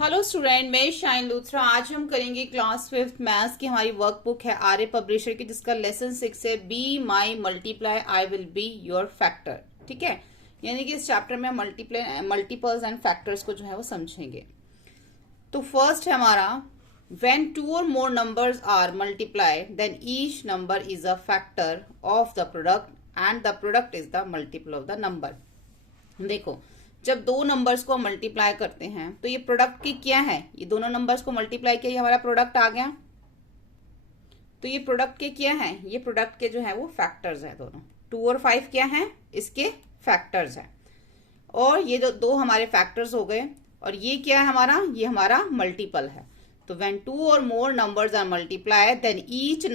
Hello student, मैं shine Luthra. आज हम करेंगे क्लास 5th मैथ्स की हमारी वर्कबुक है आर्य पब्लिशर की, जिसका लेसन 6 है be my multiply I will be your factor. ठीक है, यानी कि इस चैप्टर में हम मल्टीपल्स एंड फैक्टर्स को जो है वो समझेंगे। तो फर्स्ट है हमारा, when two or more numbers are multiplied then each number is a factor of the product and the product is the multiple of the number. देखो, जब दो नंबर्स को मल्टीप्लाई करते हैं तो ये प्रोडक्ट की क्या है, ये दोनों नंबर्स को मल्टीप्लाई किया, ये हमारा प्रोडक्ट आ गया। तो ये प्रोडक्ट के क्या है, ये प्रोडक्ट के जो है वो फैक्टर्स हैं दोनों। 2 और 5 क्या है, इसके फैक्टर्स हैं। और ये जो दो हमारे फैक्टर्स हो गए, और ये क्या है हमारा, ये हमारा मल्टीपल है। तो व्हेन 2 और more numbers are multiplied then each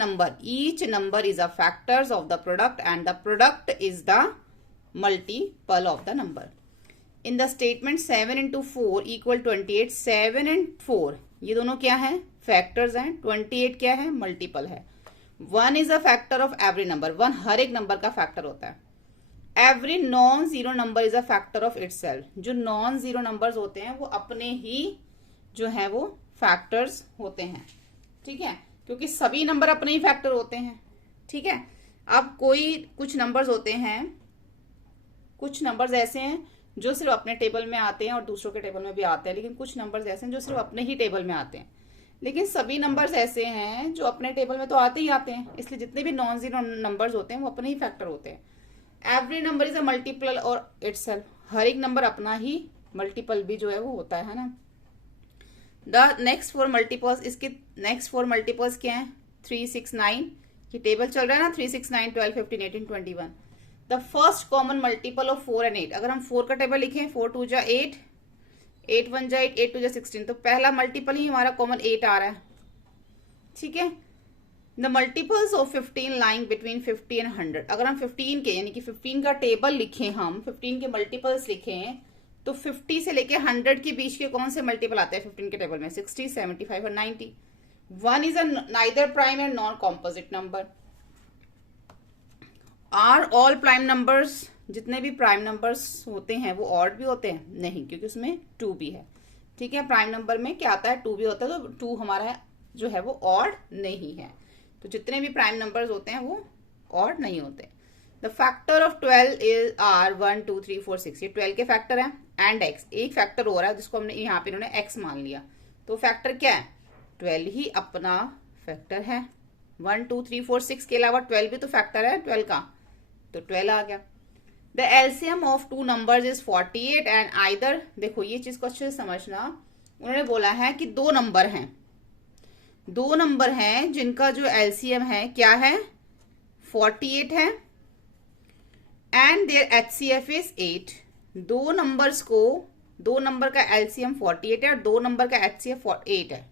number is a factors of the product and the product is the multiple of the number. In the statement 7 into 4 equal 28, 7 and 4 ये दोनों क्या है, फैक्टर्स हैं। 28 क्या है, मल्टीपल है। 1 is a factor of every number, 1 हर एक number का फैक्टर होता है। Every non zero number is a factor of itself, जो नॉन जीरो नंबर्स होते हैं वो अपने ही जो है वो फैक्टर्स होते हैं। ठीक है, क्योंकि सभी नंबर अपने ही फैक्टर होते हैं। ठीक है, अब कुछ नंबर्स होते हैं, कुछ नंबर्स ऐसे हैं जो सिर्फ अपने टेबल में आते हैं और दूसरों के टेबल में भी आते हैं, लेकिन कुछ नंबर्स ऐसे हैं जो सिर्फ अपने ही टेबल में आते हैं। लेकिन सभी नंबर्स ऐसे हैं जो अपने टेबल में तो आते ही आते हैं, इसलिए जितने भी नॉन जीरो नंबर्स होते हैं वो अपने ही फैक्टर होते हैं। Every number is a multiple और इटसेल्फ, हर एक नंबर अपना ही मल्टीपल भी जो है वो होता है ना। द नेक्स्ट फोर मल्टीपल्स, इसके नेक्स्ट फोर मल्टीपल्स क्या है, 3, 6, 9। ये टेबल चल रहा है ना, 3, 6, 9, 12, 15, 18, 21। The first common multiple of 4 and 8, अगर हम 4 का टेबल लिखें, 4 2 जा 8, 8 1 जा 8, 8 2 जा 16, तो पहला मल्टीपल ही हमारा कॉमन 8 आ रहा है। ठीक है, the multiples of 15 lying between 50 and 100, अगर हम 15 के यानी कि 15 का टेबल लिखें, हम 15 के मल्टीपल्स लिखें, तो 50 से लेके 100 के बीच के कौन से मल्टीपल आते हैं 15 के टेबल में, 60, 75 और 90। 1 is a neither prime and non composite number. Are all prime numbers, जितने भी प्राइम नंबर्स होते हैं वो ऑड भी होते हैं, नहीं, क्योंकि उसमें 2 भी है। ठीक है, प्राइम नंबर में क्या आता है, 2 भी होता है, तो 2 हमारा जो है वो ऑड नहीं है। तो जितने भी प्राइम नंबर्स होते हैं वो ऑड नहीं होते। The factor of 12 is are 1 2 3 4 6, ये 12 के फैक्टर है। एंड एक्स, एक फैक्टर हो रहा है जिसको हमने यहाँ पे इन्होंने एक्स मान लिया, तो फैक्टर क्या है, 12 ही अपना फैक्टर है। 1 2 3 4 6 के अलावा 12 भी तो फैक्टर है 12 का, तो 12 आ गया। The LCM of 2 numbers is 48 and either, देखो ये चीज को अच्छे से समझना, उन्होंने बोला है कि दो नंबर हैं जिनका जो एलसीएम है क्या है, 48 है, एंड देयर एचसीएफ इज 8। दो नंबर का एलसीएम 48 है और दो नंबर का एचसीएफ 8 है।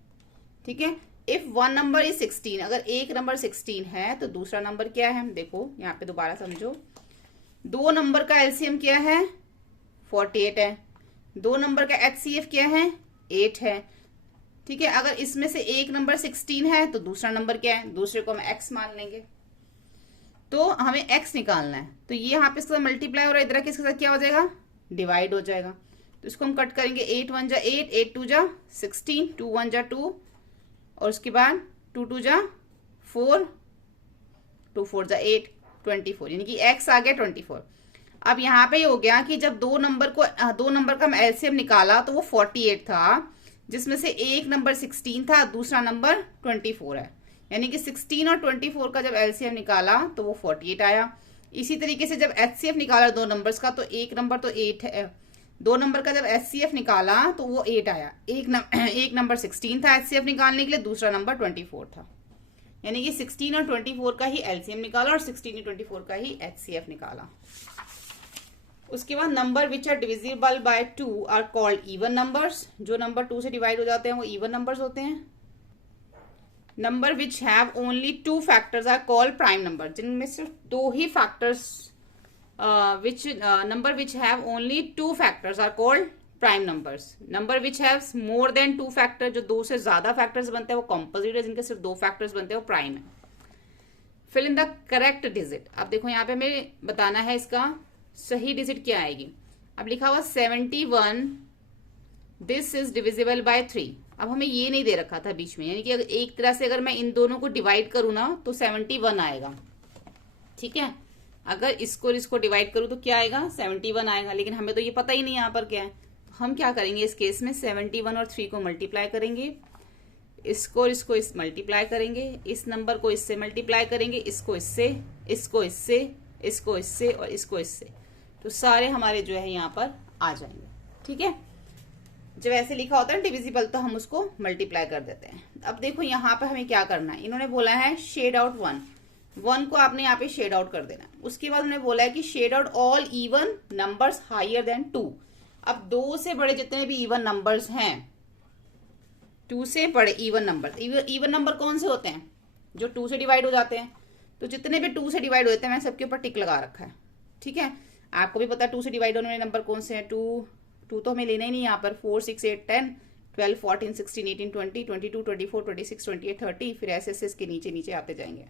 ठीक है, इफ वन नंबर इज 16, अगर एक नंबर 16 है तो दूसरा नंबर क्या है, देखो यहाँ पे दोबारा समझो, दो नंबर का एलसीएम क्या है, 48 है, दो नंबर का एचसीएफ क्या है, 8 है। ठीक है, अगर इसमें से एक नंबर 16 है तो दूसरा नंबर क्या है, दूसरे को हम एक्स मान लेंगे, तो हमें एक्स निकालना है। तो ये यहाँ पे इसके साथ मल्टीप्लाई हो रहा है, इधर किसके साथ क्या हो जाएगा, डिवाइड हो जाएगा। तो इसको हम कट करेंगे, 8 1 जा 8, 8 2 जा 16, 2 1 जा 2, और उसके बाद 2 2 जा 4, 2 4 जा 8, 24, यानी कि x आ गया 24। अब यहाँ पे हो गया कि जब दो नंबर का हम एलसीएम निकाला तो वो 48 था, जिसमें से एक नंबर 16 था, दूसरा नंबर 24 है, यानी कि 16 और 24 का जब एलसीएम निकाला तो वो 48 आया। इसी तरीके से जब एचसीएफ निकाला दो नंबर्स का, तो एक नंबर तो 8 है, दो नंबर का जब एचसीएफ निकाला तो वो 8 आया। एक नंबर 16 था एचसीएफ निकालने के लिए, दूसरा नंबर 24 था, यानी कि 16 और 24 का ही एलसीएम निकाला और 16 और 24 का ही एचसीएफ निकाला। उसके बाद number which are divisible by 2 are called even numbers, जो नंबर 2 से डिवाइड हो जाते हैं वो इवन नंबर्स होते हैं। Number which have only 2 factors are called prime number, जिनमें सिर्फ दो ही factors, number which have only 2 factors are called prime numbers. Number which has more than 2 factors, जो दो से ज्यादा फैक्टर्स बनते हैं वो कॉम्पोजिट है, जिनके सिर्फ 2 फैक्टर्स बनते हैं वो प्राइम है। Fill in the correct digit, अब देखो यहाँ पे हमें बताना है इसका सही डिजिट क्या आएगी। अब लिखा हुआ 71 दिस इज डिविजिबल बाय 3। अब हमें ये नहीं दे रखा था बीच में, यानी कि अगर एक तरह से अगर मैं इन दोनों को डिवाइड करूँ ना तो 71 आएगा। ठीक है, अगर इसको और इसको डिवाइड करूँ तो क्या आएगा, 71 आएगा। लेकिन हमें तो ये पता ही नहीं यहाँ पर क्या है, तो हम क्या करेंगे इस केस में 71 और 3 को मल्टीप्लाई करेंगे, इसको और इसको इस मल्टीप्लाई करेंगे, इस नंबर को इससे मल्टीप्लाई करेंगे, इसको इससे, इसको इससे, इसको इससे और इसको इससे, तो सारे हमारे जो है यहाँ पर आ जाएंगे। ठीक है, जब ऐसे लिखा होता है डिविजिबल तो हम उसको मल्टीप्लाई कर देते हैं। अब देखो यहाँ पर हमें क्या करना है, इन्होंने बोला है शेड आउट 1 को आपने यहाँ पे शेड आउट कर देना। उसके बाद उन्होंने बोला है कि shade out all even numbers higher than 2। अब 2 से बड़े जितने भी इवन नंबर्स हैं, 2 से बड़े इवन नंबर कौन से होते हैं, जो 2 से डिवाइड हो जाते हैं। तो जितने भी 2 से डिवाइड होते हैं मैंने सबके ऊपर टिक लगा रखा है। ठीक है, आपको भी पता है 2 से डिवाइड होने वाले नंबर कौन से हैं। 2 तो हमें लेना ही नहीं यहाँ पर, 4 6 8 10 12 14 16 18 20 22 24 26 28 30, फिर ऐसे ऐसे इसके नीचे नीचे आते जाएंगे।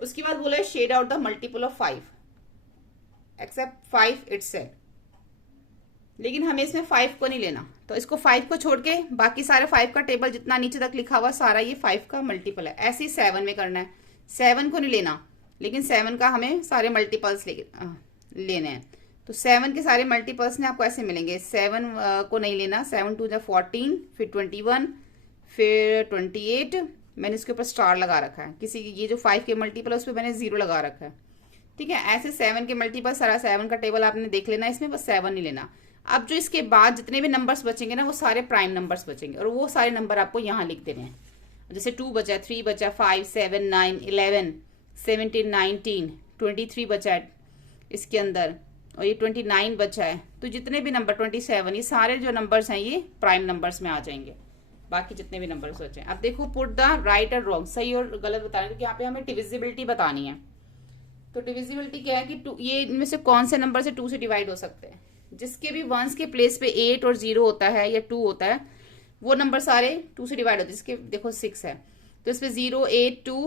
उसके बाद बोला है shade out the multiple of 5 except 5 itself. लेकिन हमें इसमें 5 को नहीं लेना, तो इसको 5 को छोड़ के बाकी सारे 5 का टेबल जितना नीचे तक लिखा हुआ सारा ये 5 का मल्टीपल है। ऐसे ही 7 में करना है, 7 को नहीं लेना, लेकिन 7 का हमें सारे मल्टीपल्स लेने हैं। तो 7 के सारे मल्टीपल्स ने आपको ऐसे मिलेंगे। 7 को नहीं लेना, 7 2 14, फिर 21, फिर 28। मैंने इसके ऊपर स्टार लगा रखा है, किसी ये जो 5 के मल्टीपल है उस पर मैंने 0 लगा रखा है। ठीक है, ऐसे 7 के मल्टीपल सारा 7 का टेबल आपने देख लेना, इसमें बस 7 नहीं लेना। अब जो इसके बाद जितने भी नंबर्स बचेंगे ना वो सारे प्राइम नंबर्स बचेंगे, और वो सारे नंबर आपको यहाँ लिख देने हैं। जैसे 2 बचा, 3 बचा, 5 7 9 11 17 19 23 बचा है इसके अंदर, और ये 29 बचा है। तो जितने भी नंबर 27, ये सारे जो नंबर्स हैं ये प्राइम नंबर्स में आ जाएंगे, बाकी जितने भी नंबर्स बचे हैं। अब देखो पुट द राइट और रॉन्ग, सही और गलत बताना, क्योंकि यहाँ पे हमें डिविजिबिलिटी बतानी है। तो डिविजिबिलिटी क्या है कि ये इनमें से कौन से नंबर से 2 से डिवाइड हो सकते हैं। जिसके भी 1s के प्लेस पे 8 और 0 होता है या 2 होता है, वो नंबर सारे 2 से डिवाइड होते हैं। जिसके देखो 6 है तो इस पे 0 8 2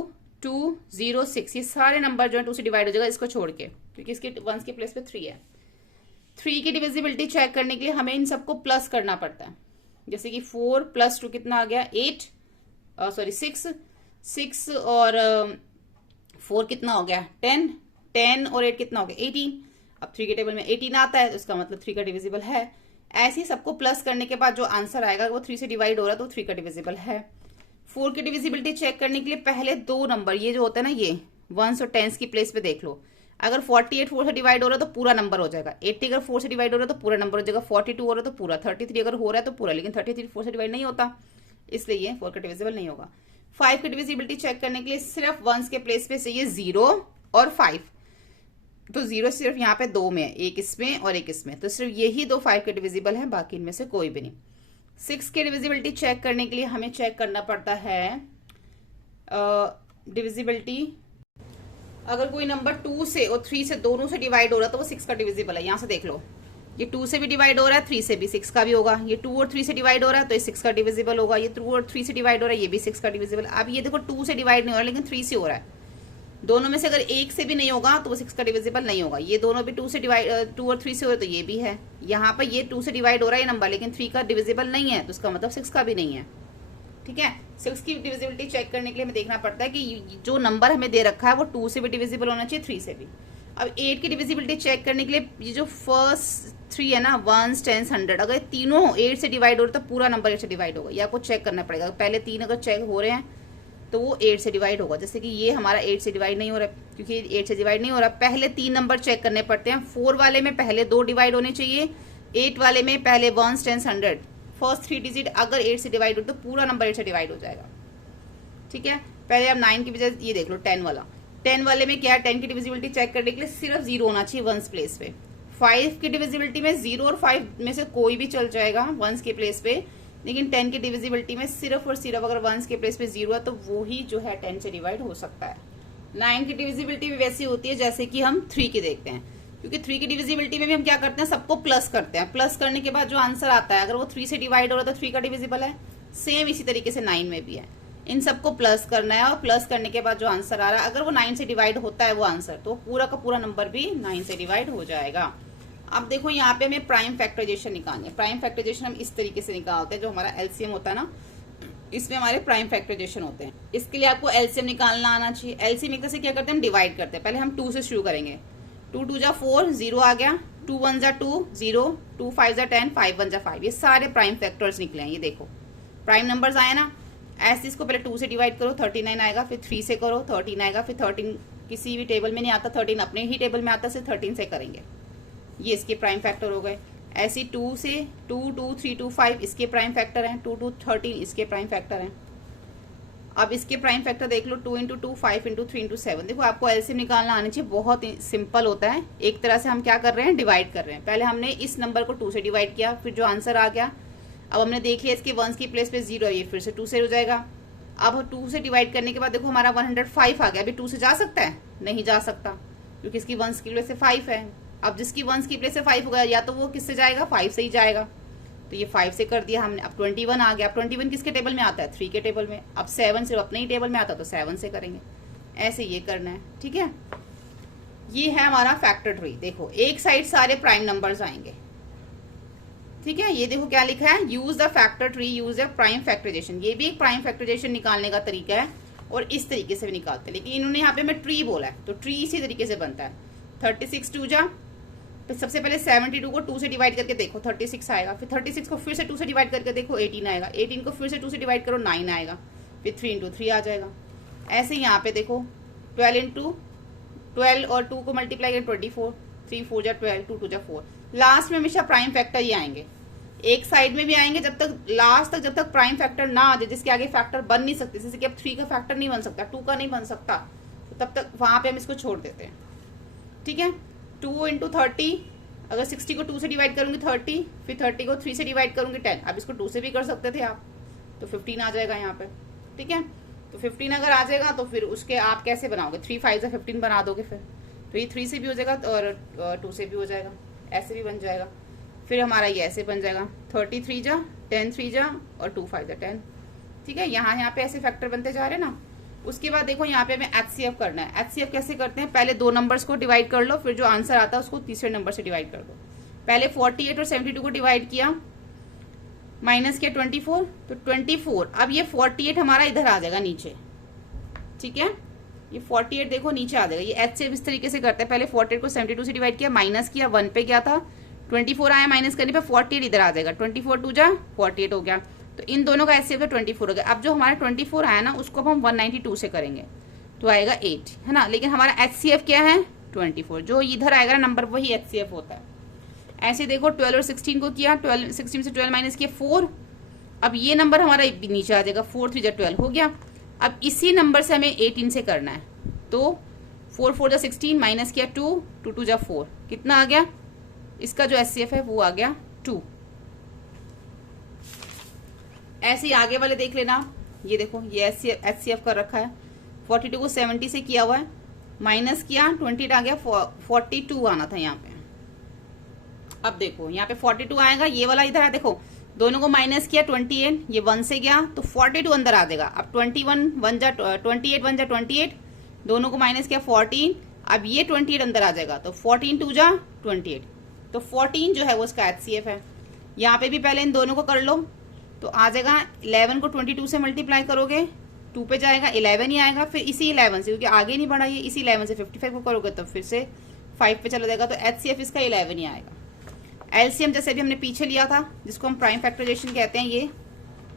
2 0 6, ये सारे नंबर जो है 2 से डिवाइड हो जाएगा इसको छोड़ के, क्योंकि इसके 1s के प्लेस पे 3 है। 3 की डिविजिबिलिटी चेक करने के लिए हमें इन सबको प्लस करना पड़ता है। जैसे कि 4 + 2 कितना आ गया, 6 और 4 कितना हो गया, 10 और 8 कितना हो गया, 18। अब 3 के टेबल में 18 आता है तो इसका मतलब 3 का डिविजिबल है। ऐसे ही सबको प्लस करने के बाद जो आंसर आएगा वो 3 से डिवाइड हो रहा है तो 3 का डिविजिबल है। 4 की डिविजिबिलिटी चेक करने के लिए पहले 2 नंबर ये जो होता है ना, ये 1s और 10s की प्लेस पे देख लो। अगर 48 4 से डिवाइड हो रहा है तो पूरा नंबर हो जाएगा, 80 अगर 4 से डिवाइड हो रहा है तो पूरा नंबर हो जाएगा, 42 हो रहा है तो पूरा, 33 अगर हो रहा है तो पूरा, लेकिन 33 4 से डिवाइड नहीं होता, इसलिए ये 4 का डिविजिबल नहीं होगा। 5 की डिविजिबिलिटी चेक करने के लिए सिर्फ 1s के प्लेस पे चाहिए 0 और 5, तो 0 सिर्फ यहाँ पे 2 में है, एक इसमें और एक इसमें, तो सिर्फ यही 2 5 के डिविजिबल है, बाकी इनमें से कोई भी नहीं। 6 की डिविजिबिलिटी चेक करने के लिए हमें चेक करना पड़ता है डिविजिबिलिटी, अगर कोई नंबर 2 से और 3 से दोनों से डिवाइड हो रहा है तो वो 6 का डिविजिबल है। यहाँ से देख लो, ये 2 से भी डिवाइड हो रहा है, 3 से भी, 6 का भी होगा। ये 2 और 3 से डिवाइड हो रहा है तो ये 6 का डिविजिबल होगा। ये 2 और 3 से डिवाइड हो रहा है, ये भी 6 का डिविजिबल। अब ये देखो 2 से डिवाइड नहीं हो रहा लेकिन 3 से हो रहा है, दोनों में से अगर एक से भी नहीं होगा तो वो 6 का डिविजिबल नहीं होगा। ये दोनों भी 2 से डिवाइड 2 और 3 से हो तो ये भी है। यहाँ पर ये 2 से डिवाइड हो रहा है ये नंबर, लेकिन 3 का डिविजिबल नहीं है, तो उसका मतलब 6 का भी नहीं है। ठीक है, 6 की डिविजिबिलिटी चेक करने के लिए हमें देखना पड़ता है कि जो नंबर हमें दे रखा है वो 2 से भी डिविजिबल होना चाहिए, 3 से भी। अब 8 की डिविजिबिलिटी चेक करने के लिए ये जो फर्स्ट 3 है ना, 1s 10s 100, अगर तीनों 8 से डिवाइड हो रहे तो पूरा नंबर 8 से डिवाइड होगा, ये आपको चेक करना पड़ेगा। पहले 3 अगर चेक हो रहे हैं तो वो 8 से डिवाइड होगा। जैसे कि ये हमारा 8 से डिवाइड नहीं हो रहा, क्योंकि 8 से डिवाइड नहीं हो रहा, पहले 3 नंबर चेक करने पड़ते हैं। 4 वाले में पहले 2 डिवाइड होने चाहिए, 8 वाले में पहले 1s 10s 100, फर्स्ट 3 डिजिट अगर 8 से डिवाइड हो तो पूरा नंबर 8 से डिवाइड हो जाएगा। ठीक है, पहले आप 9 की बजाय ये देख लो 10 वाला। 10 वाले में क्या है, 10 की डिविजिबिलिटी चेक करने के लिए सिर्फ 0 होना चाहिए 1s प्लेस पे। 5 की डिविजिबिलिटी में 0 और 5 में से कोई भी चल जाएगा 1s के प्लेस पे, लेकिन 10 की डिविजिबिलिटी में सिर्फ और सिर्फ अगर 1s के प्लेस पे 0 है तो वो ही जो है 10 से डिवाइड हो सकता है। 9 की डिविजिबिलिटी भी वैसी होती है जैसे कि हम 3 की देखते हैं, क्योंकि 3 की डिविजिबिलिटी में भी हम क्या करते हैं, सबको प्लस करते हैं। प्लस करने के बाद जो आंसर आता है अगर वो 3 से डिवाइड हो रहा है तो 3 का डिविजिबल है। सेम इसी तरीके से 9 में भी है, इन सबको प्लस करना है, और प्लस करने के बाद जो आंसर आ रहा है अगर वो 9 से डिवाइड होता है वो आंसर, तो पूरा का पूरा नंबर भी 9 से डिवाइड हो जाएगा। अब देखो यहाँ पे हमें प्राइम फैक्टराइजेशन निकालनी है। प्राइम फैक्टराइजेशन हम इस तरीके से निकालते हैं, जो हमारा एलसीएम होता है ना, इसमें हमारे प्राइम फैक्टराइजेशन होते हैं। इसके लिए आपको एलसीएम निकालना आना चाहिए। एलसीएम एक तरह से क्या करते हैं, हम डिवाइड करते हैं। पहले हम 2 से शुरू करेंगे। 2 2 जा 4, 0 आ गया। 2 1 जा 2, 0। 2 5 जा 10, 5 1 जा 5। ये सारे प्राइम फैक्टर्स निकले हैं। ये देखो प्राइम नंबर्स आए ना। ऐसे इसको पहले 2 से डिवाइड करो, 39 आएगा। फिर 3 से करो, 13 आएगा। फिर 13 किसी भी टेबल में नहीं आता, 13 अपने ही टेबल में आता, सिर्फ 13 से करेंगे। ये इसके प्राइम फैक्टर हो गए। ऐसे 2 से 2 2 3 2 5 इसके प्राइम फैक्टर हैं। 2 2 13 इसके प्राइम फैक्टर हैं। अब इसके प्राइम फैक्टर देख लो, 2 इंटू 2 5 इंटू 3 इंटू 7। देखो आपको एलसीएम निकालना आना चाहिए, बहुत सिंपल होता है। एक तरह से हम क्या कर रहे हैं, डिवाइड कर रहे हैं। पहले हमने इस नंबर को 2 से डिवाइड किया, फिर जो आंसर आ गया, अब हमने देख लिया इसके 1 की प्लेस पे 0 है, ये फिर से 2 से हो जाएगा। अब 2 से डिवाइड करने के बाद देखो हमारा 105 आ गया। अभी 2 से जा सकता है, नहीं जा सकता, क्योंकि इसकी 1 की प्लेस से 5 है। अब जिसकी 1 की प्लेस से 5 होगा, या तो वो किससे जाएगा, 5 से ही जाएगा। तो ये 5 से कर दिया हमने। अब 21 आ गया। अब 21 किसके टेबल में आता है, 3 के टेबल में। अब 7 सिर्फ अपने ही टेबल में आता है, तो 7 से करेंगे। ऐसे ये करना है, ठीक है। ये है हमारा फैक्टर ट्री। देखो एक साइड सारे प्राइम नंबर्स आएंगे, ठीक है। ये देखो क्या लिखा है, use the factor tree, use the prime factorization. ये भी एक प्राइम फैक्टराइजेशन निकालने का तरीका है, और इस तरीके से भी निकालते हैं। लेकिन इन्होंने यहाँ पे हमें ट्री बोला है, तो ट्री इसी तरीके से बनता है। 36 2 जा, फिर सबसे पहले 72 को 2 से डिवाइड करके देखो, 36 आएगा। फिर 36 को फिर से 2 से डिवाइड करके देखो, 18 आएगा। 18 को फिर से 2 से डिवाइड करो, 9 आएगा। फिर 3 इंटू 3 आ जाएगा। ऐसे यहाँ पे देखो 12 इंटू 12 और 2 को मल्टीप्लाई करें 24, 3 4 जा 12, 2 2 जा 4। लास्ट में हमेशा प्राइम फैक्टर ही आएंगे, एक साइड में भी आएंगे, जब तक लास्ट तक, जब तक प्राइम फैक्टर ना आ जाए, जिसके आगे फैक्टर बन नहीं सकते। जैसे कि अब 3 का फैक्टर नहीं बन सकता, 2 का नहीं बन सकता, तो तब तक वहां पे हम इसको छोड़ देते हैं, ठीक है। 2 इंटू 30, अगर 60 को 2 से डिवाइड करूंगी 30, फिर 30 को 3 से डिवाइड करूंगी 10। अब इसको 2 से भी कर सकते थे आप, तो 15 आ जाएगा यहाँ पे, ठीक है। तो 15 अगर आ जाएगा तो फिर उसके आप कैसे बनाओगे, 3 5 से 15 बना दोगे फिर, तो ये 3 से भी हो जाएगा और 2 से भी हो जाएगा, ऐसे भी बन जाएगा। फिर हमारा ये ऐसे बन जाएगा, 33 जा 10 3 जा और 2 5 जा 10, ठीक है। यहाँ पे ऐसे फैक्टर बनते जा रहे हैं ना। उसके बाद देखो यहाँ पे हमें HCF करना है। HCF कैसे करते हैं, पहले 2 नंबर्स को डिवाइड कर लो, फिर जो आंसर आता है उसको तीसरे नंबर से डिवाइड कर दो। पहले 48 और 72 को डिवाइड किया, माइनस किया 24, तो 24। अब ये 48 हमारा इधर आ जाएगा नीचे, ठीक है। ये 48 देखो नीचे आ जाएगा। ये HCF इस तरीके से करते हैं, पहले 48 को 72 से डिवाइड किया, माइनस किया, 1 पे गया था, 24 आया, माइनस करने पे 48 इधर आ जाएगा। 24 2 जा 48 हो गया, तो इन दोनों का HCF तो 24 हो गया। अब जो हमारा 24 आया ना, उसको हम 192 से करेंगे, तो आएगा 8, है ना। लेकिन हमारा HCF क्या है, 24। जो इधर आएगा ना नंबर, वही HCF होता है। ऐसे देखो 12 और 16 को किया, 12 16 से 12 माइनस किया 4। अब ये नंबर हमारा नीचे आ जाएगा, 4 3 जा 12 हो गया। अब इसी नंबर से हमें 18 से करना है, तो 4 4 जा 16, माइनस किया 2 2 2 जा 4, कितना आ गया, इसका जो HCF है वो आ गया 2। ऐसे ही आगे वाले देख लेना। ये देखो ये HCF कर रखा है, 42 को 70 से किया हुआ है, माइनस किया 28 आ गया, 42 आना था यहाँ पे। अब देखो यहाँ पे 42 आएगा, ये वाला इधर है, देखो दोनों को माइनस किया 28, ये 1 से गया, तो 42 अंदर आ जाएगा। अब 21 1 जा 28 1 जा 28, दोनों को माइनस किया 14, अब ये 28 अंदर आ जाएगा, तो 14 2 जा 28, तो 14 जो है वो इसका HCF है। यहाँ पे भी पहले इन दोनों को कर लो, तो आ जाएगा 11 को 22 से मल्टीप्लाई करोगे, 2 पे जाएगा 11 ही आएगा, फिर इसी 11 से, क्योंकि आगे नहीं बढ़ा ये, इसी 11 से 55 को करोगे तो फिर से 5 पे चला जाएगा, तो HCF इसका 11 ही आएगा। LCM जैसे भी हमने पीछे लिया था, जिसको हम प्राइम फैक्टराइजेशन कहते हैं, ये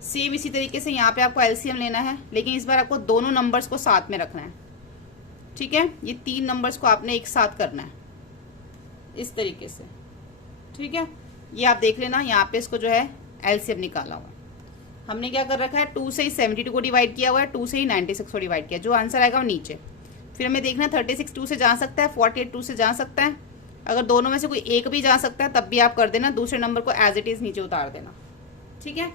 सेम इसी तरीके से यहाँ पे आपको LCM लेना है, लेकिन इस बार आपको दोनों नंबर्स को साथ में रखना है, ठीक है। ये 3 नंबर्स को आपने एक साथ करना है इस तरीके से, ठीक है। ये आप देख लेना, यहाँ पे इसको जो है LCM निकाला हुआ है। हमने क्या कर रखा है, 2 से ही 72 को डिवाइड किया हुआ है, 2 से ही 96 को डिवाइड किया, जो आंसर आएगा वो नीचे। फिर हमें देखना है 36 2 से जा सकता है, 48 2 से जा सकता है, अगर दोनों में से कोई एक भी जा सकता है तब भी आप कर देना, दूसरे नंबर को एज इट इज नीचे उतार देना, ठीक है।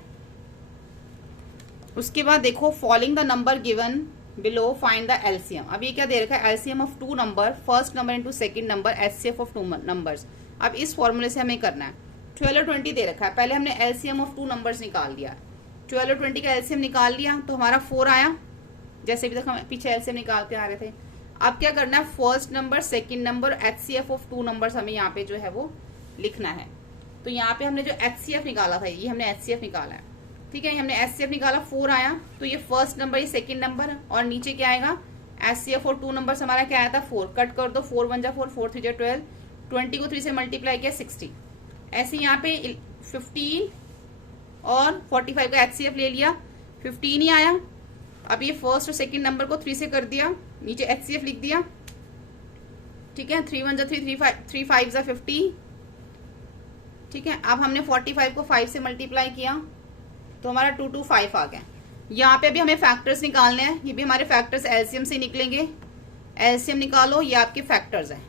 उसके बाद देखो following the number given below find the LCM। अब ये क्या दे रखा है, LCM of 2 number, first number into second number, HCF of 2 numbers. अब इस फॉर्मूले से हमें करना है। 12 और 20 दे रखा है, पहले हमने LCM ऑफ 2 नंबर्स निकाल लिया, 12 और 20 का LCM निकाल लिया, तो हमारा 4 आया, जैसे भी तक हम पीछे LCM निकालते आ रहे थे। अब क्या करना है, first number second number HCF of 2 numbers हमें यहाँ पे जो है वो लिखना है। तो यहाँ पे हमने जो HCF निकाला था, ये हमने HCF निकाला है, ठीक है, ये हमने HCF निकाला 4 आया, तो ये फर्स्ट नंबर, ये सेकंड नंबर, और नीचे क्या आएगा HCF और 2 नंबर हमारा क्या आया था 4, कट कर दो, 4 1 जा 4, 4 3 जा 12, 20 को 3 से मल्टीप्लाई किया 60। ऐसे यहाँ पे 15 और 45 का HCF ले लिया, 15 ही आया। अब ये फर्स्ट और सेकंड नंबर को 3 से कर दिया, नीचे HCF लिख दिया, ठीक है, 3 1 जा 3, 3 5 जा 50, ठीक है। अब हमने 45 को 5 से मल्टीप्लाई किया तो हमारा 225 आ गया। यहाँ पे भी हमें फैक्टर्स निकालने हैं, ये भी हमारे फैक्टर्स एलसीएम से निकलेंगे। एलसीएम निकालो, ये आपके फैक्टर्स हैं,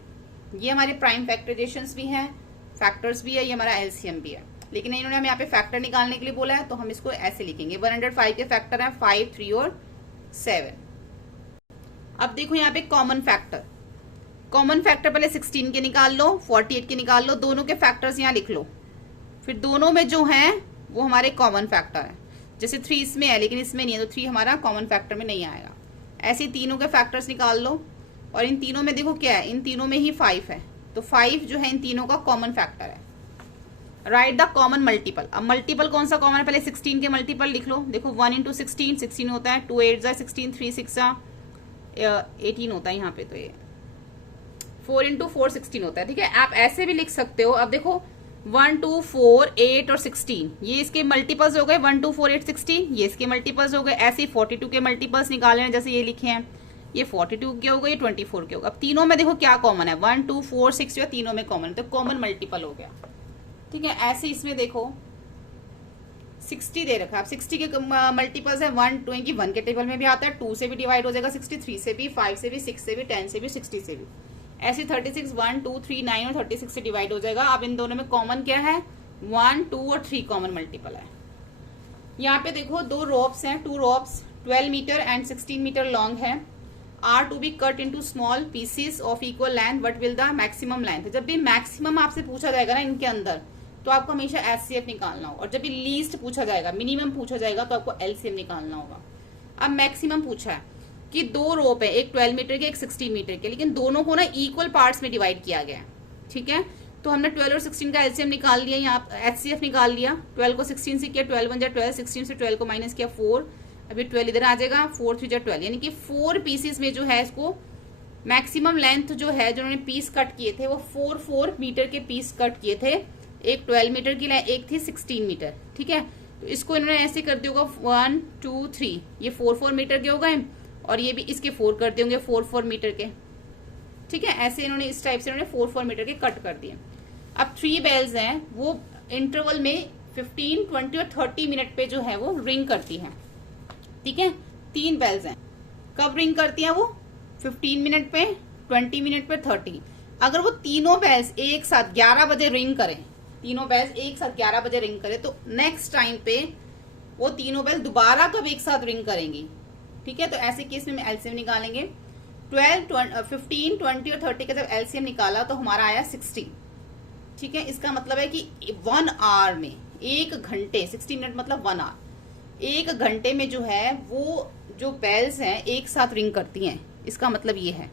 ये हमारे प्राइम फैक्टराइजेशंस भी हैं, फैक्टर्स भी है, ये हमारा एलसीएम भी है, लेकिन इन्होंने हमें यहाँ पे फैक्टर निकालने के लिए बोला है तो हम इसको ऐसे लिखेंगे। 105 के फैक्टर हैं 5, 3 और 7। अब देखो यहाँ पे कॉमन फैक्टर, कॉमन फैक्टर पहले 16 के निकाल लो, 48 के निकाल लो, दोनों के फैक्टर्स यहाँ लिख लो, फिर दोनों में जो है वो हमारे कॉमन फैक्टर है। जैसे 3 इसमें है लेकिन इसमें नहीं है तो 3 हमारा कॉमन फैक्टर में नहीं आएगा। ऐसे तीनों के फैक्टर्स निकाल लो, और इन तीनों में देखो क्या है, इन तीनों में ही 5 है, तो 5 जो है इन तीनों का कॉमन फैक्टर है। Right the common multiple. अब मल्टीपल कौन सा कॉमन है, पहले 16 के मल्टीपल लिख लो। देखो 1 इंटू 16 16 होता है, 2 8 16, 3 6 18 होता है यहाँ पे, तो ये 4 इंटू 4 16 होता है, ठीक है। आप ऐसे भी लिख सकते हो। अब देखो 1 2 4 8 और 16, ये इसके मल्टीपल्स हो गए, 1 2 4 8 16, ये इसके मल्टीपल्स हो गए। ऐसे ही 42 के मल्टीपल्स निकाले हैं, जैसे ये लिखे हैं, ये 42 के हो गए, 24 के हो गए। अब तीनों में देखो क्या कॉमन है, 1 2 4 6 जो है तीनों में कॉमन है, तो कॉमन मल्टीपल हो गया, ठीक है। ऐसे इसमें देखो 60 दे रखा है, अब 60 के मल्टीपल्स है 1, 2 की 1 के टेबल में भी आता है, 2 से भी डिवाइड हो जाएगा 60, 3 से भी, 5 से भी, 6 से भी, 10 से भी, 60 से भी। ऐसे 36 1 2 3 9 और 36 से डिवाइड हो जाएगा। अब इन दोनों में कॉमन क्या है, 1 2 और 3 कॉमन मल्टीपल है। यहाँ पे देखो 2 रोप्स हैं, 2 ropes 12 metre and 16 metre long है, are to be cut into small pieces of equal length, what will the maximum length. जब भी मैक्सिमम आपसे पूछा जाएगा ना इनके अंदर, तो आपको हमेशा एचसीएफ निकालना होगा, और जब भी लीस्ट पूछा जाएगा, मिनिमम पूछा जाएगा, तो आपको एलसीएम निकालना होगा। अब मैक्सिमम पूछा है कि 2 रोप है, एक 12 मीटर के एक 16 मीटर के, लेकिन दोनों को ना इक्वल पार्ट्स में डिवाइड किया गया है, ठीक है। तो हमने 12 और 16 का एलसीएम निकाल लिया, यहाँ एचसीएफ निकाल लिया। 12 को 16 से किया, 12 1 जा 12, 16 से 12 को माइनस किया 4, अभी 12 इधर आ जाएगा, 4 3 जा 12, यानी कि 4 पीसेस में जो है इसको मैक्सिमम लेंथ जो है, जो उन्होंने पीस कट किए थे वो 4 मीटर के पीस कट किए थे। एक 12 मीटर की लाइन, एक थी 16 मीटर, ठीक है। तो इसको इन्होंने ऐसे कर दिया होगा 1 2 3, ये 4 मीटर के हो गए, और ये भी इसके 4 कर दिए होंगे 4 मीटर के, ठीक है। ऐसे इन्होंने इस टाइप से इन्होंने 4 मीटर के कट कर दिए। अब 3 बेल्स हैं, वो इंटरवल में 15 20 और 30 मिनट पे जो है वो रिंग करती है, ठीक है। 3 बेल्स हैं, कब रिंग करती है वो, 15 मिनट पे, 20 मिनट पे, 30। अगर वो तीनों बेल्स एक साथ 11 बजे रिंग करें, तीनों बेल्स एक साथ 11 बजे रिंग करें, तो नेक्स्ट टाइम पे वो तीनों बेल्स दोबारा कब एक साथ रिंग करेंगी, ठीक है। तो ऐसे केस में हम एलसीएम निकालेंगे। 12 15 20 और 30 का जब एलसीएम निकाला तो हमारा आया 60, ठीक है। इसका मतलब है कि 1 आवर में, 1 घंटे, 60 मिनट मतलब 1 आवर, 1 घंटे में जो है वो जो बेल्स हैं एक साथ रिंग करती हैं, इसका मतलब ये है,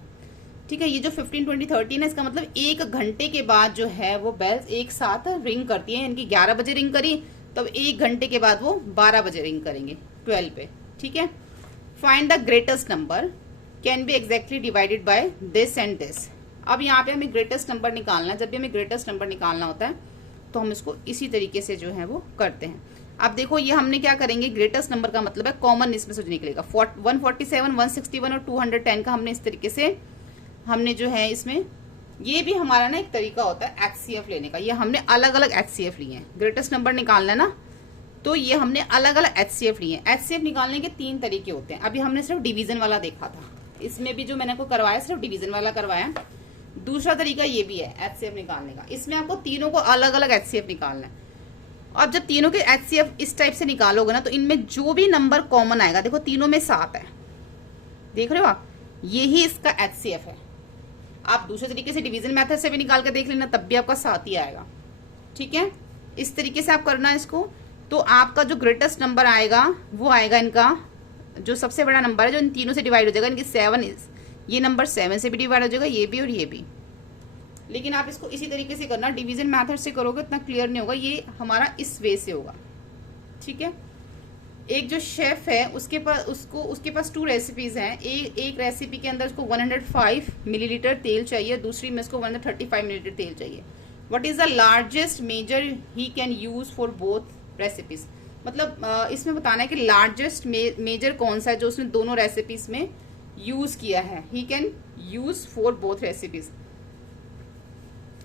ठीक है। ये जो 15 20 30 है, इसका मतलब 1 घंटे के बाद जो है वो बेल्स एक साथ रिंग करती हैं, यानी कि 11 बजे रिंग करी तब 1 घंटे के बाद वो 12 बजे रिंग करेंगे 12 पे, ठीक है। Find the greatest number can be exactly divided by this and this. अब यहाँ पे हमें ग्रेटेस्ट नंबर निकालना है। जब भी हमें ग्रेटेस्ट नंबर निकालना होता है तो हम इसको इसी तरीके से जो है वो करते हैं। अब देखो ये हमने क्या करेंगे, ग्रेटेस्ट नंबर का मतलब है कॉमन इसमें से निकलेगा। 147 161 और 210 का हमने इस तरीके से हमने जो है इसमें, ये भी हमारा ना एक तरीका होता है एचसीएफ लेने का। ये हमने अलग अलग एचसीएफ लिए हैं, ग्रेटेस्ट नंबर निकालना है ना, तो ये हमने अलग अलग एचसीएफ लिए हैं। एचसीएफ निकालने के 3 तरीके होते हैं। अभी हमने सिर्फ डिवीजन वाला देखा था, इसमें भी जो मैंने को करवाया सिर्फ डिवीजन वाला करवाया। दूसरा तरीका ये भी है एचसीएफ निकालने का, इसमें आपको तीनों को अलग अलग एचसीएफ निकालना है। और जब तीनों के एचसीएफ इस टाइप से निकालोगे ना, तो इनमें जो भी नंबर कॉमन आएगा, देखो तीनों में 7 है, देख रहे हो आप, यही इसका एचसीएफ है। आप दूसरे तरीके से डिवीजन मेथड से भी निकाल के देख लेना, तब भी आपका 7 ही आएगा, ठीक है। इस तरीके से आप करना है इसको, तो आपका जो ग्रेटेस्ट नंबर आएगा वो आएगा इनका जो सबसे बड़ा नंबर है, जो इन तीनों से डिवाइड हो जाएगा, इनकी 7, ये नंबर 7 से भी डिवाइड हो जाएगा, ये भी और ये भी, लेकिन आप इसको इसी तरीके से करना, डिवीजन मेथड से करोगे इतना क्लियर नहीं होगा, ये हमारा इस वे से होगा, ठीक है। एक जो शेफ है उसके पास 2 रेसिपीज हैं। एक रेसिपी के अंदर उसको 105 मिलीलीटर तेल चाहिए, दूसरी में उसको 135 मिलीलीटर तेल चाहिए। What is the largest measure he can use for both recipes, मतलब इसमें बताना है कि लार्जेस्ट मेजर कौन सा है जो उसने दोनों रेसिपीज में यूज किया है। ही can use for both recipes,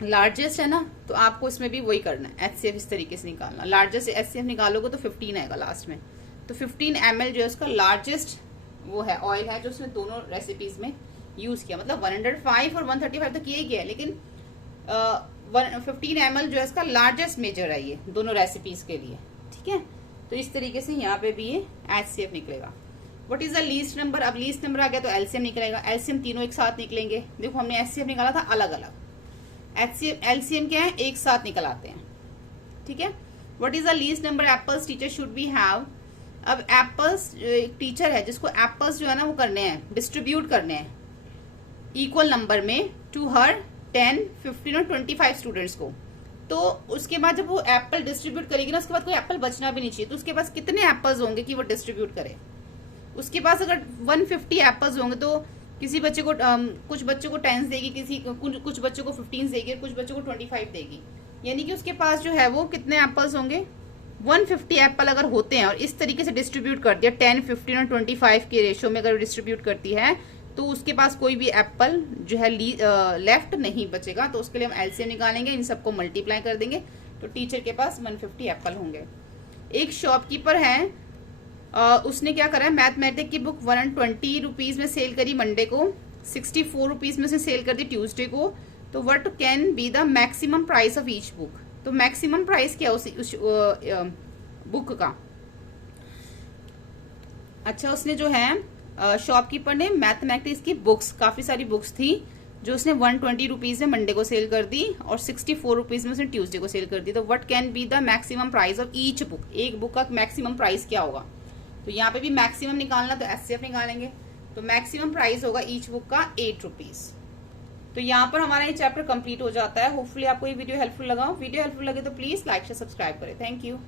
largest है ना, तो आपको इसमें भी वही करना है, HCF इस तरीके से निकालना। लार्जेस्ट HCF निकालोगे तो 15 आएगा लास्ट में, तो 15 ml जो है उसका लार्जेस्ट वो है ऑयल है जो उसने दोनों रेसिपीज में यूज किया। मतलब 105 और 135 तो किया ही किया है, लेकिन 15 ml जो है इसका लार्जेस्ट मेजर है ये दोनों रेसिपीज के लिए, ठीक है। तो इस तरीके से यहाँ पे भी ये HCF निकलेगा। What is the least number, अब लीस्ट नंबर आ गया तो LCM निकलेगा। LCM तीनों एक साथ निकलेंगे, देखो हमने HCF निकाला था अलग अलग, LCM क्या है एक साथ निकल आते हैं, ठीक है। What is the least number apples teacher should be have, अब एप्पल्स एक टीचर है जिसको एप्पल्स जो है ना वो करने हैं, डिस्ट्रीब्यूट करने हैं इक्वल नंबर में टू हर 10, 15 और 25 स्टूडेंट्स को। तो उसके बाद जब वो एप्पल डिस्ट्रीब्यूट करेगी ना, उसके बाद कोई एप्पल बचना भी नहीं चाहिए, तो उसके पास कितने एप्पल्स होंगे कि वो डिस्ट्रीब्यूट करे। उसके पास अगर 150 एप्पल्स होंगे तो किसी बच्चे को कुछ बच्चों को 10 देगी, कुछ बच्चों को 15 देगी, कुछ बच्चों को 25 देगी, यानी कि उसके पास जो है वो कितने एप्पल्स होंगे, 150 एप्पल अगर होते हैं और इस तरीके से डिस्ट्रीब्यूट कर दिया 10, 15 और 25 के रेशियो में अगर डिस्ट्रीब्यूट करती है तो उसके पास कोई भी एप्पल जो है लेफ्ट नहीं बचेगा। तो उसके लिए हम LCM निकालेंगे, इन सबको मल्टीप्लाई कर देंगे, तो टीचर के पास 150 एप्पल होंगे। एक शॉपकीपर है, उसने क्या करा है, मैथमेटिक की बुक 120 रुपीज में सेल करी मंडे को, 64 रुपीज में से सेल कर दी ट्यूसडे को, तो what can be the maximum price of each book. तो मैक्सिमम प्राइस क्या उस बुक का। अच्छा, उसने जो है शॉपकीपर ने मैथमेटिक्स की बुक्स, काफी सारी बुक्स थी जो उसने 120 रुपीज में मंडे को सेल कर दी और 64 रुपीज में उसने ट्यूसडे को सेल कर दी। तो what can be the maximum price of each book, एक बुक का मैक्सिमम प्राइस क्या होगा। तो यहाँ पे भी मैक्सिमम निकालना, तो HCF निकालेंगे, तो मैक्सिमम प्राइस होगा ईच बुक का 8 रुपीज। तो यहाँ पर हमारा ये चैप्टर कंप्लीट हो जाता है। होपफुली आपको ये वीडियो हेल्पफुल लगा। वीडियो हेल्पफुल लगे तो प्लीज लाइक से सब्सक्राइब करें। Thank you.